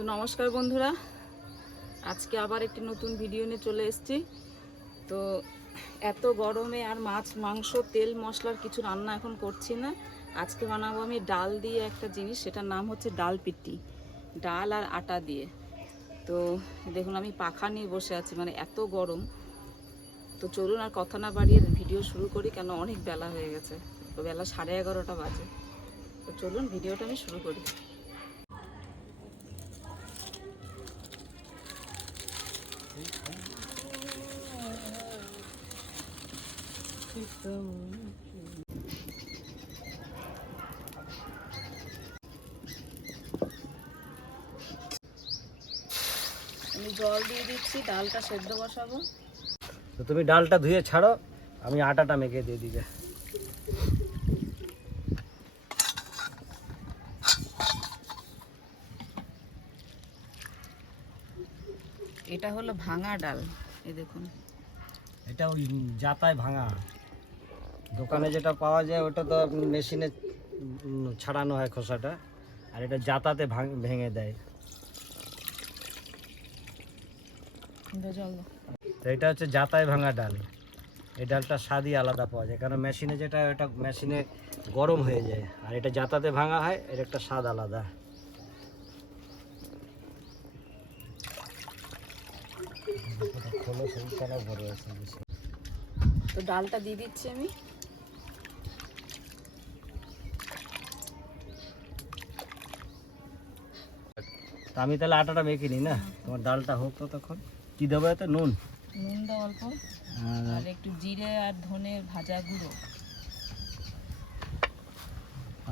তো নমস্কার বন্ধুরা। আজকে আবার একটি নতুন ভিডিও নিয়ে চলে এসেছি। তো এত গরমে আর মাছ, মাংস, তেল, মশলার কিছু রান্না এখন করছি না। আজকে বানাবো আমি ডাল দিয়ে একটা জিনিস, সেটার নাম হচ্ছে ডাল পিটি। ডাল আর আটা দিয়ে। তো দেখুন, আমি পাখা নিয়ে বসে আছি মানে এত গরম। তো চলুন আর কথা না বাড়িয়ে ভিডিও শুরু করি, কেন অনেক বেলা হয়ে গেছে। তো বেলা সাড়ে এগারোটা বাজে। তো চলুন ভিডিওটা আমি শুরু করি। আমি জল দিয়ে দিচ্ছি ডালটা সেদ্ধ বসাবো। তো তুমি ডালটা ধুয়ে ছাড়ো আমি আটাটা মেখে দিয়ে দিবে এটা হলো ভাঙা ডাল এই দেখুন। এটা ওই জাতায় ভাঙা। দোকানে যেটা পাওয়া যায় ওটা তো মেশিনে ছাড়ানো হয় খোসাটা। আর এটা জাতাতে ভাঙ- ভেঙে দেয়। তো এটা হচ্ছে জাতায় ভাঙা ডাল। এই ডালটা স্বাদই আলাদা পাওয়া যায় কারণ মেশিনে যেটা ওটা মেশিনে গরম হয়ে যায়। আর এটা জাতাতে ভাঙা হয় এর একটা স্বাদ আলাদা। তো ডালটা দিয়ে দিচ্ছি আমি। তা আমি তাহলে আটাটা মেখে নিই না? তোমার ডালটা হোক তো তখন কি দেবো এতে? নুন? নুন দাও অল্প। আর আর একটু জিরে আর ধনে ভাজা গুঁড়ো।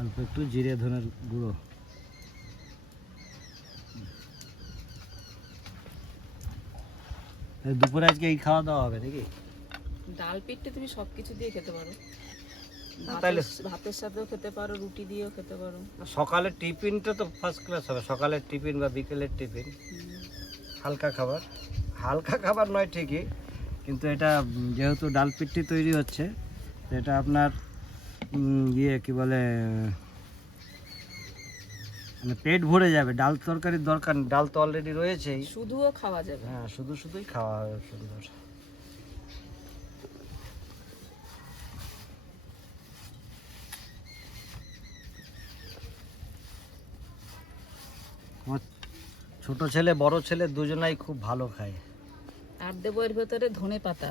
অল্প একটু জিরে ধনের গুঁড়ো। দুপুরে আজকে এই খাওয়া দাওয়া হবে নাকি? ডাল পিঠটা তুমি সব কিছু দিয়ে খেতে পারো। তাহলে- ভাতের- সাথেও খেতে পারো রুটি দিয়েও খেতে পারো। সকালের টিফিনটা তো ফার্স্ট ক্লাস হবে। সকালের টিফিন বা বিকেলের টিফিন। হালকা খাবার। হালকা খাবার নয় ঠিকই কিন্তু এটা যেহেতু ডাল পিঠি তৈরি হচ্ছে এটা আপনার ইয়ে কি বলে মানে পেট ভরে যাবে। ডাল তরকারির দরকার ডাল তো অলরেডি রয়েছেই। শুধুও খাওয়া যাবে। হ্যাঁ শুধু শুধুই খাওয়া হবে সুন্দর। আমার ছোট ছেলে বড় ছেলে দুজনাই খুব ভালো খায়। আর দেবো এর ভেতরে ধনে পাতা।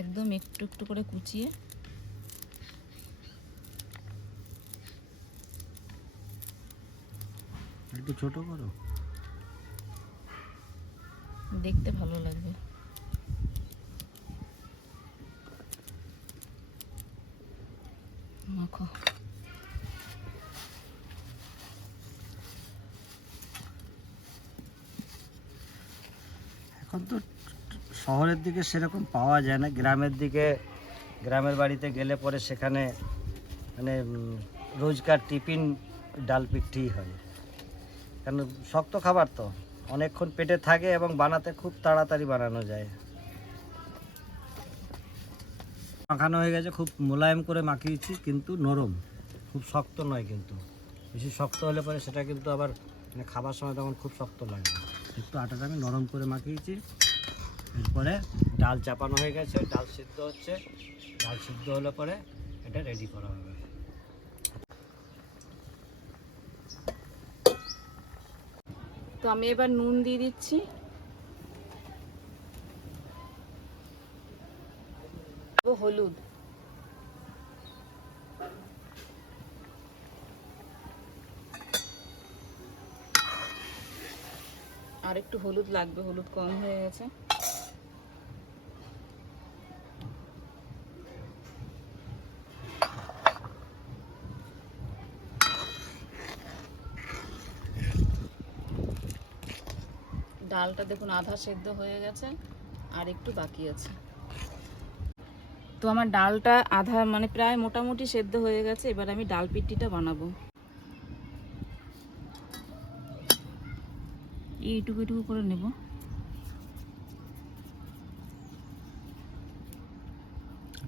একদম একটু একটু করে কুচিয়ে। একটু ছোট করো। দেখতে ভালো লাগবে মাখো এখন তো শহরের দিকে সেরকম পাওয়া যায় না। গ্রামের দিকে, গ্রামের বাড়িতে গেলে পরে সেখানে মানে রোজকার টিফিন ডাল পিঠি হয়। কারণ শক্ত খাবার তো। অনেকক্ষণ পেটে থাকে এবং বানাতে খুব তাড়াতাড়ি বানানো যায়। মাখানো হয়ে গেছে, খুব মোলায়েম করে মাখিয়েছি, কিন্তু নরম। খুব শক্ত নয় কিন্তু। বেশি শক্ত হলে পরে সেটা কিন্তু আবার মানে খাবার সময় তখন খুব শক্ত লাগবে একটু আটাটা আমি নরম করে মাখিয়েছি। এরপরে ডাল চাপানো হয়ে গেছে, ডাল সিদ্ধ হচ্ছে। ডাল সিদ্ধ হলে পরে এটা রেডি করা হবে। তো আমি এবার নুন দিয়ে দিচ্ছি। হলুদ। আর একটু হলুদ লাগবে, হলুদ কম হয়ে গেছে। ডালটা দেখুন আধা সেদ্ধ হয়ে গেছে, আর একটু বাকি আছে। তো আমার ডালটা আধা মানে প্রায় মোটামুটি সেদ্ধ হয়ে গেছে, এবার আমি ডাল পিট্টিটা বানাবো। এইটুকু এইটুকু করে নেব।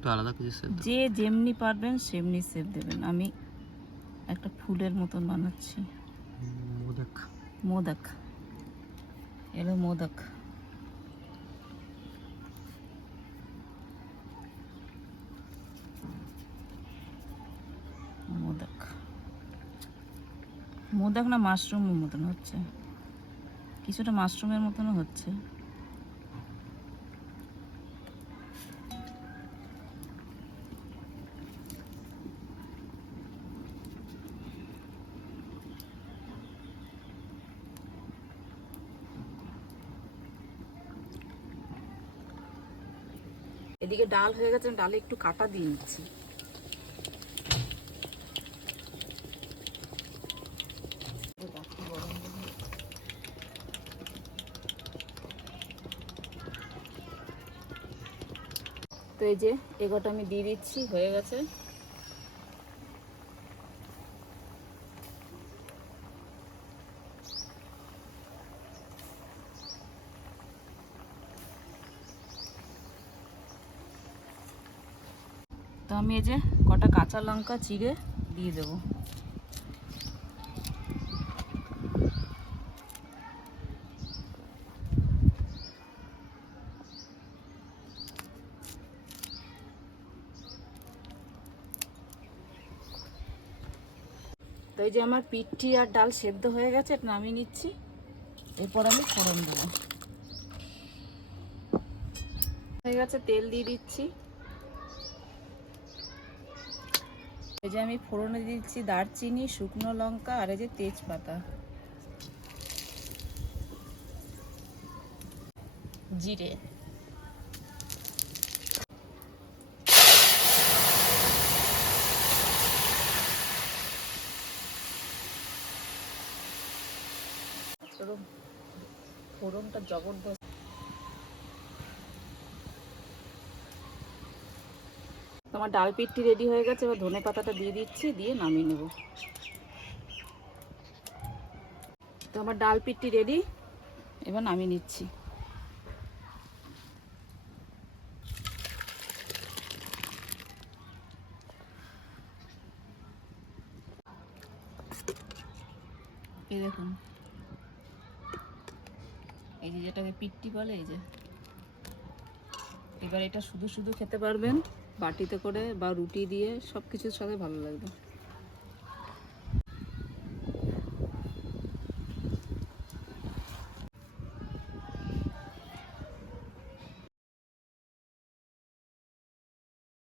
আলাদা যে যেমনি পারবেন সেমনি সেপ দেবেন। আমি একটা ফুলের মতন বানাচ্ছি। দেখ মোদক। এলো মোদক। মোদক। মোদক না মাশরুমের মতন হচ্ছে। কিছুটা মাশরুমের মতনও হচ্ছে। এদিকে ডাল হয়ে গেছে ডালে একটু কাটা দিয়ে নিচ্ছি। তো এই যে এগোটা আমি দিয়ে দিচ্ছি, হয়ে গেছে। তো আমি এই যে কটা কাঁচা লঙ্কা চিড়ে দিয়ে দেবো। তো এই যে আমার পিঠি আর ডাল সেদ্ধ হয়ে গেছে, এটা নামিয়ে নিচ্ছি। এরপর আমি ফোড়ন দেবো। হয়ে গেছে, তেল দিয়ে দিচ্ছি। এই যে আমি ফোড়নে দিচ্ছি দারচিনি, শুকনো লঙ্কা, আর এই যে তেজপাতা। জিরে। ফোড়ন- ফোড়নটা জবরদস্ত। তোমার ডাল পিঠটি রেডি হয়ে গেছে, এবার ধনে পাতাটা দিয়ে দিচ্ছি, দিয়ে নামিয়ে নেব। তো আমার ডাল পিঠটি রেডি, এবার নামিয়ে নিচ্ছি। এই দেখুন। এই যে যেটাকে পিট্টি বলে, এই যে। এবার এটা শুধু শুধু খেতে পারবেন, বাটিতে করে বা রুটি দিয়ে সব কিছুর সাথে ভালো লাগবে।